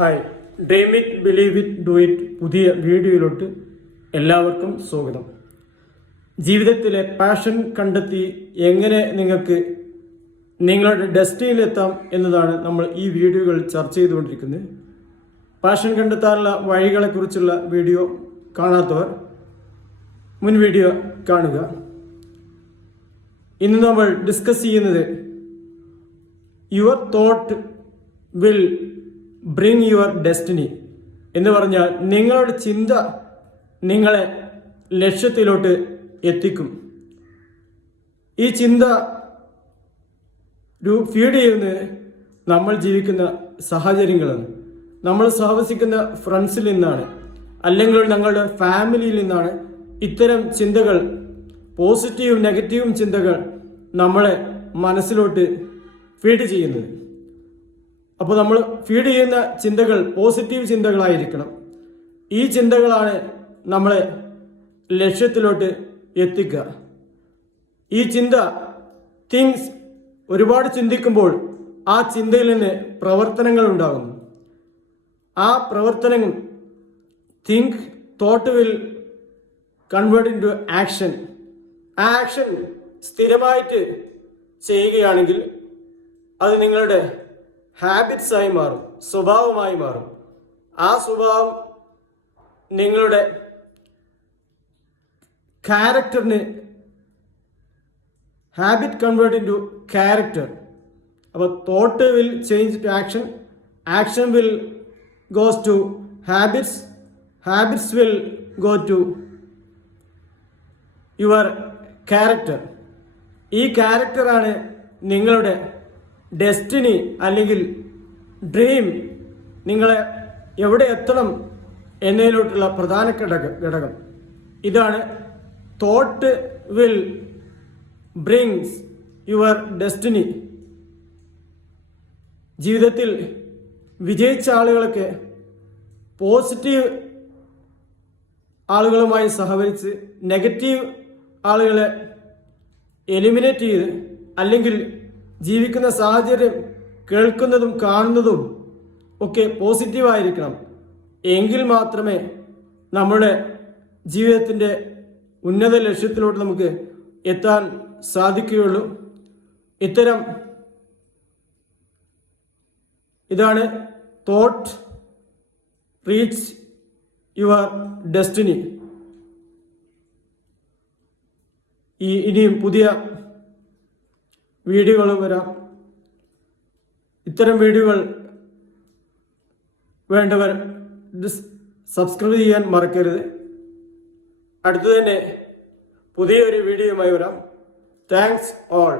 Hi, dream it believe it do it പുതിയ വീഡിയോയിലോട്ട് എല്ലാവർക്കും സ്വാഗതം. ജീവിതത്തിലെ പാഷൻ കണ്ടെത്തി എങ്ങനെ നിങ്ങൾക്ക് നിങ്ങളുടെ ഡെസ്റ്റിനിയിലെത്താം എന്നതാണ് നമ്മൾ ഈ വീഡിയോകൾ ചർച്ച ചെയ്തുകൊണ്ടിരിക്കുന്നത്. പാഷൻ കണ്ടെത്താനുള്ള വഴികളെക്കുറിച്ചുള്ള വീഡിയോ കാണാത്തവർ മുൻ വീഡിയോ കാണുക. ഇന്ന് നമ്മൾ ഡിസ്കസ് ചെയ്യുന്നത് your thought will bring your destiny എന്ന് പറഞ്ഞാൽ നിങ്ങളുടെ ചിന്ത നിങ്ങളെ ലക്ഷ്യത്തിലോട്ട് എത്തിക്കും. ഈ ചിന്ത ഫീഡ് ചെയ്യുന്നത് നമ്മൾ ജീവിക്കുന്ന സാഹചര്യങ്ങളാണ്, നമ്മൾ സഹവസിക്കുന്ന ഫ്രണ്ട്സിൽ നിന്നാണ്, അല്ലെങ്കിൽ ഞങ്ങളുടെ ഫാമിലിയിൽ നിന്നാണ് ഇത്തരം ചിന്തകൾ, പോസിറ്റീവും നെഗറ്റീവും ചിന്തകൾ നമ്മളെ മനസ്സിലോട്ട് ഫീഡ് ചെയ്യുന്നത്. അപ്പോൾ നമ്മൾ ഫീഡ് ചെയ്യുന്ന ചിന്തകൾ പോസിറ്റീവ് ചിന്തകളായിരിക്കണം. ഈ ചിന്തകളാണ് നമ്മളെ ലക്ഷ്യത്തിലോട്ട് എത്തിക്കുക. ഈ ചിന്ത ഒരുപാട് ചിന്തിക്കുമ്പോൾ ആ ചിന്തയിൽ നിന്ന് പ്രവർത്തനങ്ങൾ ഉണ്ടാകുന്നു. ആ പ്രവർത്തനങ്ങൾ thought will convert into action. ആ ആക്ഷൻ സ്ഥിരമായിട്ട് ചെയ്യുകയാണെങ്കിൽ അത് നിങ്ങളുടെ ഹാബിറ്റ്സായി മാറും, സ്വഭാവമായി മാറും. ആ സ്വഭാവം നിങ്ങളുടെ ക്യാരക്ടറിന്, habit convert into character. അപ്പോൾ thought will change to action, action will goes to habits, habits will go to your character. ഈ ക്യാരക്ടറാണ് നിങ്ങളുടെ ഡെസ്റ്റിനി അല്ലെങ്കിൽ ഡ്രീം, നിങ്ങളെ എവിടെ എത്തണം എന്നതിലോട്ടുള്ള പ്രധാന ഘടകം. ഇതാണ് thought will brings your destiny. ജീവിതത്തിൽ വിജയിച്ച ആളുകളൊക്കെ പോസിറ്റീവ് ആളുകളുമായി സഹകരിച്ച് നെഗറ്റീവ് ആളുകളെ എലിമിനേറ്റ് ചെയ്ത്, അല്ലെങ്കിൽ ജീവിക്കുന്ന സാഹചര്യം കേൾക്കുന്നതും കാണുന്നതും ഒക്കെ പോസിറ്റീവായിരിക്കണം. എങ്കിൽ മാത്രമേ നമ്മുടെ ജീവിതത്തിൻ്റെ ഉന്നത ലക്ഷ്യത്തിലോട്ട് നമുക്ക് എത്താൻ സാധിക്കുകയുള്ളൂ. ഇതാണ് തോട്ട് റീച്ച് യുവർ ഡെസ്റ്റിനി. ഇനിയും പുതിയ വീഡിയോകൾ വരാം. ഇത്തരം വീഡിയോകൾ വേണ്ടവർ സബ്സ്ക്രൈബ് ചെയ്യാൻ മറക്കരുത്. അടുത്തു തന്നെ പുതിയൊരു വീഡിയോയുമായി വരാം. Thanks all.